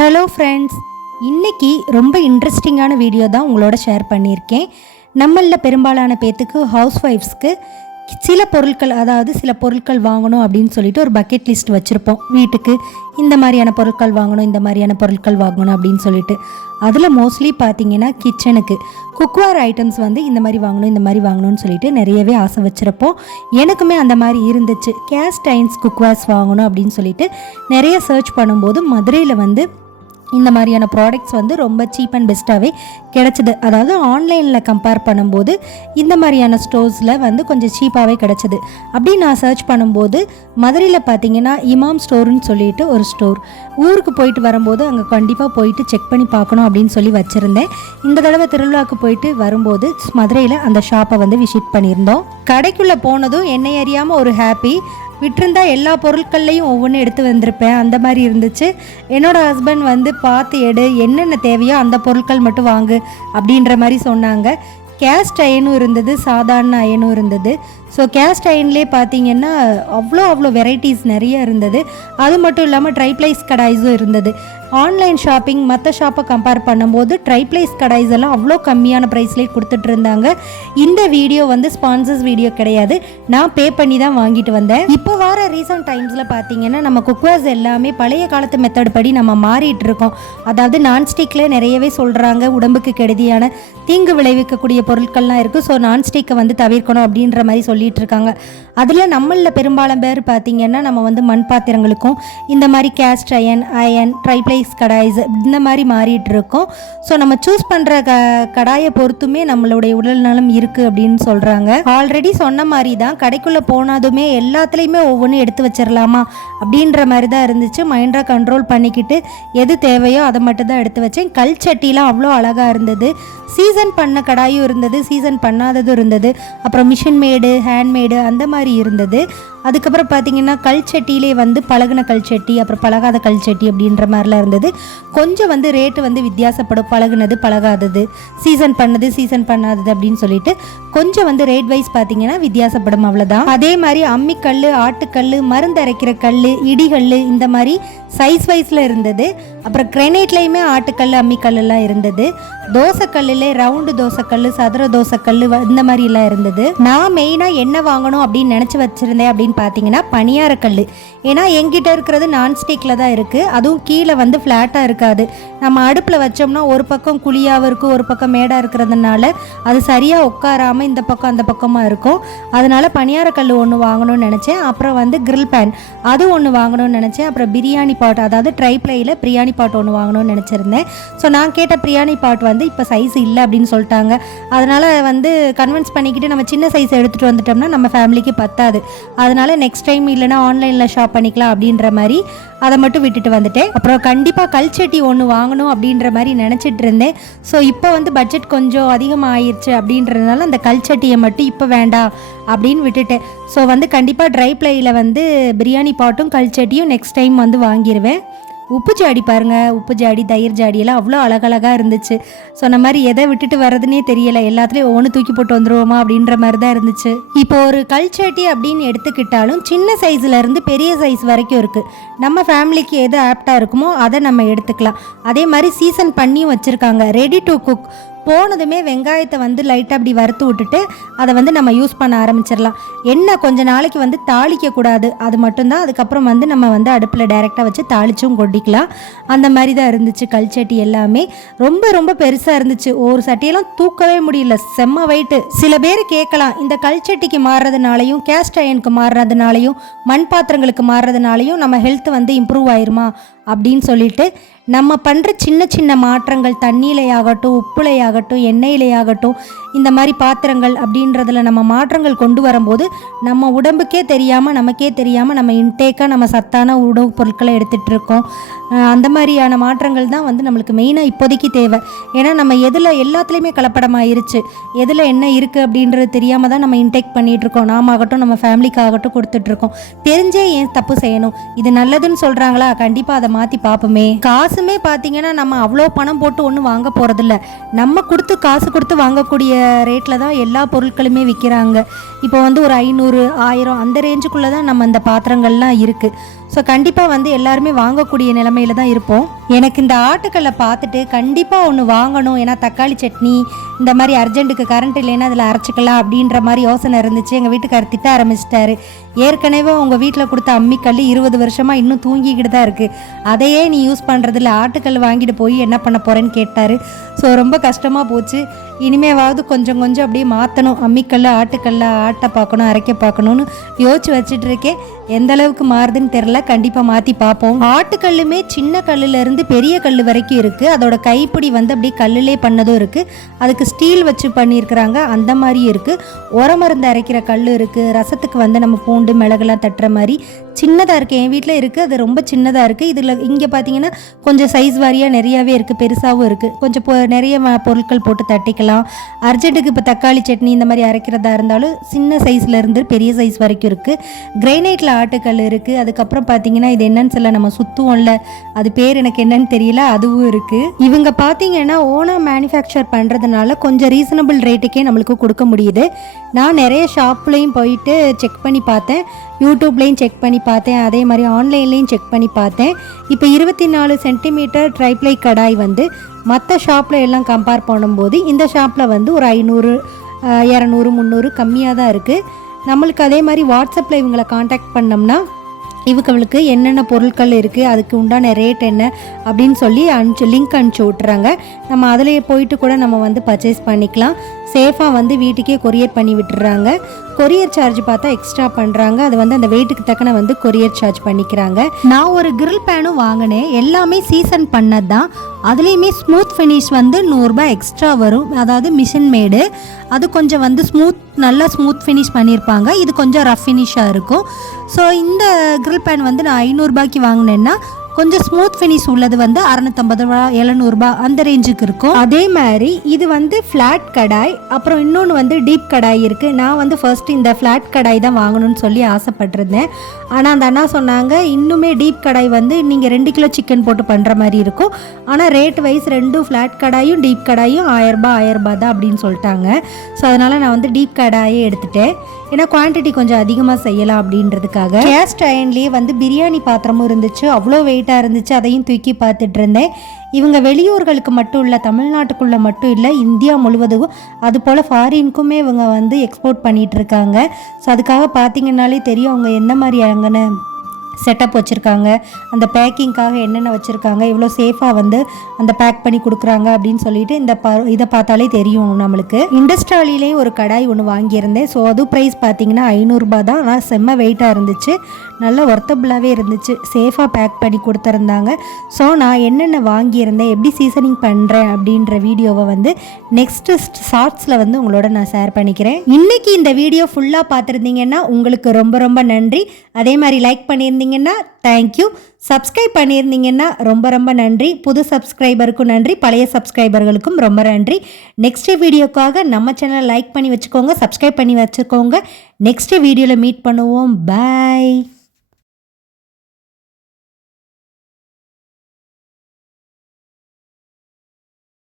Hello friends இன்னைக்கு ரொம்ப இன்ட்ரெஸ்டிங்கான வீடியோ தான் உங்களோட ஷேர் பண்ணியிருக்கேன். நம்மளில் பெரும்பாலான பேர்த்துக்கு ஹவுஸ் ஒய்ஃப்ஸ்க்கு சில பொருட்கள் அதாவது சில பொருட்கள் வாங்கணும் அப்படின்னு சொல்லிட்டு ஒரு பக்கெட் லிஸ்ட் வச்சுருப்போம். வீட்டுக்கு இந்த மாதிரியான பொருட்கள் வாங்கணும் இந்த மாதிரியான பொருட்கள் வாங்கணும் அப்படின்னு சொல்லிட்டு. அதில் மோஸ்ட்லி பார்த்தீங்கன்னா கிச்சனுக்கு குக்வேர் ஐட்டம்ஸ் வந்து இந்த மாதிரி வாங்கணும் இந்த மாதிரி வாங்கணும்னு சொல்லிட்டு நிறையவே ஆசை வச்சுருப்போம். எனக்குமே அந்த மாதிரி இருந்துச்சு. கேஸ்ட் ஐன்ஸ் குக்வேர்ஸ் வாங்கணும் அப்படின்னு சொல்லிட்டு நிறைய சர்ச் பண்ணும்போது மதுரையில் வந்து இந்த மாதிரியான ப்ராடக்ட்ஸ் வந்து ரொம்ப சீப் அண்ட் பெஸ்ட்டாகவே கிடச்சிது. அதாவது ஆன்லைனில் கம்பேர் பண்ணும்போது இந்த மாதிரியான ஸ்டோர்ஸில் வந்து கொஞ்சம் சீப்பாகவே கிடச்சிது. அப்படி நான் சர்ச் பண்ணும்போது மதுரையில் பார்த்தீங்கன்னா இமாம் ஸ்டோர்னு சொல்லிட்டு ஒரு ஸ்டோர் ஊருக்கு போயிட்டு வரும்போது அங்கே கண்டிப்பாக போயிட்டு செக் பண்ணி பார்க்கணும் அப்படின்னு சொல்லி வச்சுருந்தேன். இந்த தடவை திருவிழாவுக்கு போயிட்டு வரும்போது மதுரையில் அந்த ஷாப்பை வந்து விசிட் பண்ணியிருந்தோம். கடைக்குள்ளே போனதும் என்னை அறியாமல் ஒரு ஹாப்பி விட்டிருந்தா எல்லா பொருட்கள்லையும் ஒவ்வொன்றும் எடுத்து வந்திருப்பேன். அந்த மாதிரி இருந்துச்சு. என்னோடய ஹஸ்பண்ட் வந்து பார்த்து எடு என்னென்ன தேவையோ அந்த பொருட்கள் மட்டும் வாங்கு அப்படின்ற மாதிரி சொன்னாங்க. கேஸ்ட் அயனும் இருந்தது சாதாரண அயனும் இருந்தது. ஸோ கேஸ்ட் அயன்லேயே பார்த்தீங்கன்னா அவ்வளோ அவ்வளோ வெரைட்டிஸ் நிறைய இருந்தது. அது மட்டும் இல்லாமல் ட்ரைப்ளைஸ் கடாய்ஸும் இருந்தது. ஆன்லைன் ஷாப்பிங் மற்ற ஷாப்பை கம்பேர் பண்ணும்போது ட்ரைப்ளேஸ் கடைஸ் எல்லாம் அவ்வளோ கம்மியான ப்ரைஸ்லேயே கொடுத்துட்டு இருந்தாங்க. இந்த வீடியோ வந்து ஸ்பான்சர்ஸ் வீடியோ கிடையாது. நான் பே பண்ணி தான் வாங்கிட்டு வந்தேன். இப்போ வர ரீசன்ட் டைம்ஸில் பார்த்தீங்கன்னா நம்ம குக்வேர்ஸ் எல்லாமே பழைய காலத்து மெத்தட் படி நம்ம மாறிட்டு இருக்கோம். அதாவது நான்ஸ்டிக்கில் நிறையவே சொல்கிறாங்க உடம்புக்கு கெடுதியான தீங்கு விளைவிக்கக்கூடிய பொருட்கள்லாம் இருக்குது ஸோ நான்ஸ்டிக்கை வந்து தவிர்க்கணும் அப்படின்ற மாதிரி சொல்லிட்டு இருக்காங்க. அதில் நம்மளில் பெரும்பாலும் பேர் பார்த்தீங்கன்னா நம்ம வந்து மண் பாத்திரங்களுக்கும் இந்த மாதிரி cast iron iron triplies kadais இந்த மாதிரி மாறிட்டு இருக்கோம் ஸோ நம்ம சூஸ் பண்ணுற க கடாயை பொறுத்துமே நம்மளுடைய உடல் நலம் இருக்குது அப்படின்னு சொல்கிறாங்க ஆல்ரெடி சொன்ன மாதிரி தான் கடைக்குள்ளே போனாதுமே எல்லாத்துலேயுமே ஒவ்வொன்றும் எடுத்து வச்சிடலாமா அப்படின்ற மாதிரி தான் இருந்துச்சு மைண்டாக கண்ட்ரோல் பண்ணிக்கிட்டு எது தேவையோ அதை மட்டும் தான் எடுத்து வச்சேன். கல் சட்டிலாம் அவ்வளோ அழகாக இருந்தது. சீசன் பண்ண கடாயும் இருந்தது சீசன் பண்ணாததும் இருந்தது. அப்புறம் மிஷின் மேடு ஹேண்ட்மேடு அந்த மாதிரி இருந்தது. அதுக்கப்புறம் பார்த்தீங்கன்னா கல் சட்டியிலே வந்து பழகுன கல் சட்டி அப்புறம் பழகாத கல் சட்டி அப்படின்ற மாதிரிலாம் இருந்தது கொஞ்சம் வந்து ரேட்டு வந்து வித்தியாசப்படும். பழகுனது பழகாதது. சீசன் பண்ணது சீசன் பண்ணாதது அப்படின்னு சொல்லிட்டு கொஞ்சம் வந்து ரேட் வைஸ் பார்த்தீங்கன்னா வித்தியாசப்படும் அவ்வளோதான் அதே மாதிரி அம்மிக்கல் ஆட்டுக்கல் மருந்து அரைக்கிற கல் இடிகல் இந்த மாதிரி சைஸ் வைஸில் இருந்தது. அப்புறம் கிரெனைட்லேயுமே ஆட்டுக்கல் அம்மிக்கல்லாம் இருந்தது. தோசைக்கல்லில் ரவுண்டு தோசைக்கல் சதுர தோசைக்கல் இந்த மாதிரிலாம் இருந்தது. நான் மெயினாக என்ன வாங்கணும் அப்படின்னு நினச்சி வச்சுருந்தேன் அப்படின்னு பார்த்தீங்கன்னா பணியாரக்கல் ஏன்னா எங்கிட்ட இருக்கிறது நான்ஸ்டிக்கில் தான் இருக்குது அதுவும் கீழே வந்து ஃப்ளாட்டாக இருக்காது. நம்ம அடுப்பில் வச்சோம்னா ஒரு பக்கம் குழியாகவும் இருக்கும் ஒரு பக்கம் மேடாக இருக்கிறதுனால அது சரியாக உட்காராமல் இந்த பக்கம் அந்த பக்கமாக இருக்கும். அதனால் பணியாரக்கல் ஒன்று வாங்கணும்னு நினச்சேன். அப்புறம் வந்து கிரில் பேன் அது ஒன்று வாங்கணும்னு நினச்சேன். அப்புறம் பிரியாணி பாட் அதாவது ட்ரை பிளேயில் பிரியாணி பாட் ஒன்று வாங்கணும்னு நினச்சிருந்தேன். ஸோ நான் கேட்ட பிரியாணி பாட் வந்து இப்போ சைஸ் இல்லை அப்படின்னு சொல்லிட்டாங்க. அதனால் வந்து கன்வின்ஸ் பண்ணிக்கிட்டு நம்ம சின்ன சைஸ் எடுத்துகிட்டு வந்துட்டோம்னா நம்ம ஃபேமிலிக்கு பத்தாது. அதனால நெக்ஸ்ட் டைம் இல்லைன்னா ஆன்லைனில் ஷாப் பண்ணிக்கலாம் அப்படின்ற மாதிரி அதை மட்டும் விட்டுட்டு வந்துட்டேன். அப்புறம் கண்டிப்பாக கல்ச்சட்டி ஒன்று வாங்கணும் அப்படின்ற மாதிரி நினச்சிட்டு இருந்தேன். ஸோ இப்போ வந்து பட்ஜெட் கொஞ்சம் அதிகமாக ஆயிடுச்சு அப்படின்றதுனால அந்த கல்ச்சட்டியை மட்டும் இப்போ வேண்டாம் அப்படின்னு விட்டுட்டேன். ஸோ வந்து கண்டிப்பாக ட்ரை பிளேயில் வந்து பிரியாணி பாட்டும் கல்ச்சட்டியும் நெக்ஸ்ட் டைம் வந்து வாங்கிடுவேன் உப்பு ஜாடி பாருங்க உப்பு ஜாடி தயிர் ஜாடி எல்லாம் அவ்வளோ அழகழகாக இருந்துச்சு. சொன்ன மாதிரி எதை விட்டுட்டு வர்றதுனே தெரியல எல்லாத்துலேயும் ஒவ்வொன்று தூக்கி போட்டு வந்துடுவோமா அப்படின்ற மாதிரி தான் இருந்துச்சு. இப்போ ஒரு கல்ச்சட்டி அப்படின்னு எடுத்துக்கிட்டாலும் சின்ன சைஸ்ல இருந்து பெரிய சைஸ் வரைக்கும் இருக்கு. நம்ம ஃபேமிலிக்கு எது ஆப்டாக இருக்குமோ அதை நம்ம எடுத்துக்கலாம். அதே மாதிரி சீசன் பண்ணியும் வச்சுருக்காங்க. ரெடி டு குக் போனதுமே வெங்காயத்தை வந்து லைட்டாக அப்படி வறுத்து விட்டுட்டு அதை வந்து நம்ம யூஸ் பண்ண ஆரம்பிச்சிடலாம். என்ன கொஞ்ச நாளைக்கு வந்து தாளிக்கக்கூடாது அது மட்டும்தான். அதுக்கப்புறம் வந்து நம்ம வந்து அடுப்பில் டைரெக்டாக வச்சு தாளிச்சும் கொட்டிக்கலாம். அந்த மாதிரி தான் இருந்துச்சு கல் சட்டி எல்லாமே. ரொம்ப ரொம்ப பெருசாக இருந்துச்சு. ஒரு சட்டியெல்லாம் தூக்கவே முடியல. செம்ம வெயிட்டு சில பேர் கேட்கலாம் இந்த கல் சட்டிக்கு மாறுறதுனாலையும் கேஸ்ட் அயனுக்கு மாறுறதுனாலையும் மண் பாத்திரங்களுக்கு மாறுறதுனாலையும் நம்ம ஹெல்த் வந்து இம்ப்ரூவ் ஆயிருமா? அப்படின்னு சொல்லிட்டு நம்ம பண்ணுற சின்ன சின்ன மாற்றங்கள் தண்ணியிலையாகட்டும் உப்புலையாகட்டும் எண்ணெயிலையாகட்டும் இந்த மாதிரி பாத்திரங்கள் அப்படின்றதில் நம்ம மாற்றங்கள் கொண்டு வரும்போது நம்ம உடம்புக்கே தெரியாமல் நமக்கே தெரியாமல் நம்ம இன்டேக்காக நம்ம சத்தான உணவுப் பொருட்களை எடுத்துகிட்டு இருக்கோம். அந்த மாதிரியான மாற்றங்கள் தான் வந்து நம்மளுக்கு மெயினாக இப்போதைக்கு தேவை. ஏன்னா நம்ம எதில் எல்லாத்துலேயுமே கலப்படமாயிருச்சு. எதில் என்ன இருக்குது அப்படின்றது தெரியாமல் தான் நம்ம இன்டேக் பண்ணிகிட்ருக்கோம் நாம் ஆகட்டும் நம்ம ஃபேமிலிக்காகட்டும் கொடுத்துட்ருக்கோம் தெரிஞ்சே ஏன் தப்பு செய்யணும்? இது நல்லதுன்னு சொல்கிறாங்களா கண்டிப்பாக அதை மாற்றி பார்ப்போமே. காசு காசுமே பார்த்தீங்கன்னா நம்ம அவ்வளோ பணம் போட்டு ஒன்றும் வாங்க போகிறதில்ல நம்ம கொடுத்து காசு கொடுத்து வாங்கக்கூடிய ரேட்டில் தான் எல்லா பொருட்களுமே விற்கிறாங்க இப்போ வந்து ஒரு ஐநூறு ஆயிரம் அந்த ரேஞ்சுக்குள்ளே தான் நம்ம இந்த பாத்திரங்கள்லாம் இருக்குது ஸோ கண்டிப்பாக வந்து எல்லாருமே வாங்கக்கூடிய நிலமையில தான் இருப்போம். எனக்கு இந்த ஆட்டுக்கல்லை பார்த்துட்டு கண்டிப்பாக ஒன்று வாங்கணும். ஏன்னா தக்காளி சட்னி இந்த மாதிரி அர்ஜென்ட்டுக்கு கரண்ட் இல்லைன்னா அதில் அரைச்சிக்கலாம் அப்படின்ற மாதிரி யோசனை இருந்துச்சு. எங்கள் வீட்டுக்காரர் திட்ட ஆரம்பிச்சிட்டாரு. ஏற்கனவே உங்கள் வீட்டில் கொடுத்த அம்மிக்கல் இருபது வருஷமாக இன்னும் தூங்கிக்கிட்டு தான் இருக்குது அதையே நீ யூஸ் பண்ணுறதில்ல ஆட்டுக்கல் வாங்கிட்டு போய் என்ன பண்ண போகிறேன்னு கேட்டார். ஸோ ரொம்ப கஷ்டமாக போச்சு. இனிமேவாவது கொஞ்சம் கொஞ்சம் அப்படியே மாற்றணும் அம்மிக்கல்ல ஆட்டுக்கல்ல ஆட்டை பார்க்கணும் அரைக்க பார்க்கணும்னு யோசிச்சு வச்சுட்டு இருக்கேன் எந்த அளவுக்கு மாறுதுன்னு தெரில கண்டிப்பாக மாற்றி பார்ப்போம். ஆட்டுக்கல்லுமே சின்ன கல்லுலேருந்து பெரிய கல் வரைக்கும் இருக்குது அதோட கைப்பிடி வந்து அப்படியே கல்லுலே பண்ணதும் இருக்குது அதுக்கு ஸ்டீல் வச்சு பண்ணியிருக்கிறாங்க. அந்த மாதிரியும் இருக்குது உரமருந்து அரைக்கிற கல் இருக்குது ரசத்துக்கு வந்து நம்ம பூண்டு மிளகுலாம் தட்டுற மாதிரி சின்னதாக இருக்குது என் வீட்டில் இருக்குது அது ரொம்ப சின்னதாக இருக்குது இதில் இங்கே பார்த்தீங்கன்னா கொஞ்சம் சைஸ் வாரியாக நிறையாவே இருக்குது பெருசாகவும் இருக்குது கொஞ்சம் பொ நிறைய பொருட்கள் போட்டு தட்டிக்கலாம். அர்ஜென்ட்டுக்கு இப்போ தக்காளி சட்னி இந்த மாதிரி அரைக்கிறதா இருந்தாலும் சின்ன சைஸில் இருந்து பெரிய சைஸ் வரைக்கும் இருக்குது கிரைனைட்டில் ஆட்டுக்கல் இருக்குது அதுக்கப்புறம் பார்த்தீங்கன்னா இது என்னன்னு சொல்ல நம்ம சுற்றுவோம்ல அது பேர் எனக்கு என்னன்னு தெரியல. அதுவும் இருக்குது இவங்க பார்த்தீங்கன்னா ஓனாக மேனுஃபேக்சர் பண்ணுறதுனால கொஞ்சம் ரீசனபிள் ரேட்டுக்கே நம்மளுக்கு கொடுக்க முடியுது. நான் நிறைய ஷாப்லேயும் போயிட்டு செக் பண்ணி பார்த்தேன். யூடியூப்லேயும் செக் பண்ணி பார்த்தேன். அதே மாதிரி ஆன்லைன்லேயும் செக் பண்ணி பார்த்தேன். இப்போ இருபத்தி நாலு சென்டிமீட்டர் ட்ரைப்ளை கடாய் வந்து மற்ற ஷாப்பில் எல்லாம் கம்பேர் பண்ணும்போது இந்த ஷாப்பில் வந்து ஒரு ஐநூறு இரநூறு முந்நூறு கம்மியாக தான் இருக்குது நம்மளுக்கு அதே மாதிரி வாட்ஸ்அப்பில் இவங்களை காண்டாக்ட் பண்ணோம்னா இவங்களுக்கு என்னென்ன பொருட்கள் இருக்குது அதுக்கு உண்டான ரேட் என்ன அப்படின்னு சொல்லி அனுப்பிச்சு லிங்க் அனுப்பிச்சி விட்றாங்க நம்ம அதிலேயே போயிட்டு கூட நம்ம வந்து பர்ச்சேஸ் பண்ணிக்கலாம். சேஃபாக வந்து வீட்டுக்கே கொரியர் பண்ணி விட்டுறாங்க. கொரியர் சார்ஜ் பார்த்தா எக்ஸ்ட்ரா பண்ணுறாங்க அது வந்து அந்த வெயிட்டுக்கு தக்கன வந்து கொரியர் சார்ஜ் பண்ணிக்கிறாங்க. நான் ஒரு கிரில் பேனும் வாங்கினேன். எல்லாமே சீசன் பண்ணது தான் அதுலேயுமே ஸ்மூத் ஃபினிஷ் வந்து நூறுரூபா எக்ஸ்ட்ரா வரும். அதாவது மிஷின் மேடு அது கொஞ்சம் வந்து ஸ்மூத் நல்லா ஸ்மூத் ஃபினிஷ் பண்ணியிருப்பாங்க இது கொஞ்சம் ரஃப் ஃபினிஷாக இருக்கும். ஸோ இந்த கிரில் பேன் வந்து நான் ஐநூறுரூபாய்க்கு வாங்கினேன்னா கொஞ்சம் ஸ்மூத் ஃபினிஷ் உள்ளது வந்து அறுநூத்தம்பது ரூபா எழுநூறுபா அந்த ரேஞ்சுக்கு இருக்கும். அதே மாதிரி இது வந்து ஃப்ளாட் கடாய் அப்புறம் இன்னொன்று வந்து டீப் கடாய் இருக்குது நான் வந்து ஃபர்ஸ்ட் இந்த ஃப்ளாட் கடாய் தான் வாங்கணும்னு சொல்லி ஆசைப்பட்டிருந்தேன். ஆனால் அந்த அண்ணா சொன்னாங்க இன்னுமே டீப் கடாய் வந்து நீங்கள் ரெண்டு கிலோ சிக்கன் போட்டு பண்ணுற மாதிரி இருக்கும். ஆனால் ரேட் வைஸ் ரெண்டும் ஃப்ளாட் கடாயும் டீப் கடாயும் ஆயரரூபா ஆயரரூபா தான் அப்படின்னு சொல்லிட்டாங்க. ஸோ அதனால் நான் வந்து டீப் கடாயே எடுத்துட்டேன். ஏன்னா குவான்டிட்டி கொஞ்சம் அதிகமாக செய்யலாம் அப்படின்றதுக்காக. கேஸ்ட் அயன்லேயே வந்து பிரியாணி பாத்திரமும் இருந்துச்சு. அவ்வளோ வெயிட் வெயிட்டாக இருந்துச்சு அதையும் தூக்கி பார்த்துட்டு இருந்தேன். இவங்க வெளியூர்களுக்கு மட்டும் இல்லை தமிழ்நாட்டுக்குள்ளே மட்டும் இல்லை இந்தியா முழுவதும் அது போல் ஃபாரினுக்குமே இவங்க வந்து எக்ஸ்போர்ட் பண்ணிகிட்ருக்காங்க ஸோ அதுக்காக பார்த்தீங்கன்னாலே தெரியும் அவங்க என்ன மாதிரி அங்கன்னு செட்டப் வச்சுருக்காங்க. அந்த பேக்கிங்க்காக என்னென்ன வச்சுருக்காங்க இவ்வளோ சேஃபாக வந்து அந்த பேக் பண்ணி கொடுக்குறாங்க அப்படின்னு சொல்லிட்டு இந்த பா இதை பார்த்தாலே தெரியும் நம்மளுக்கு. இண்டஸ்ட்ராலிலே ஒரு கடாய் ஒன்று வாங்கியிருந்தேன். ஸோ அது ப்ரைஸ் பார்த்தீங்கன்னா ஐநூறுரூபா தான். ஆனால் செம்ம வெயிட்டாக இருந்துச்சு. நல்லா ஒர்த்தபுளாகவே இருந்துச்சு. சேஃபாக பேக் பண்ணி கொடுத்துருந்தாங்க. ஸோ நான் என்னென்ன வாங்கியிருந்தேன் எப்படி சீசனிங் பண்ணுறேன் அப்படின்ற வீடியோவை வந்து நெக்ஸ்ட்டு ஷார்ட்ஸில் வந்து உங்களோட நான் ஷேர் பண்ணிக்கிறேன். இன்றைக்கி இந்த வீடியோ ஃபுல்லாக பார்த்துருந்தீங்கன்னா உங்களுக்கு ரொம்ப ரொம்ப நன்றி. அதே மாதிரி லைக் பண்ணியிருந்தீங்கன்னா தேங்க்யூ சப்ஸ்கிரைப் பண்ணியிருந்தீங்கன்னா ரொம்ப ரொம்ப நன்றி. புது சப்ஸ்கிரைபருக்கும் நன்றி. பழைய சப்ஸ்கிரைபர்களுக்கும் ரொம்ப நன்றி. நெக்ஸ்ட் வீடியோக்காக நம்ம சேனலை லைக் பண்ணி வச்சுக்கோங்க சப்ஸ்கிரைப் பண்ணி வச்சுக்கோங்க. நெக்ஸ்ட் வீடியோவில் மீட் பண்ணுவோம். பாய்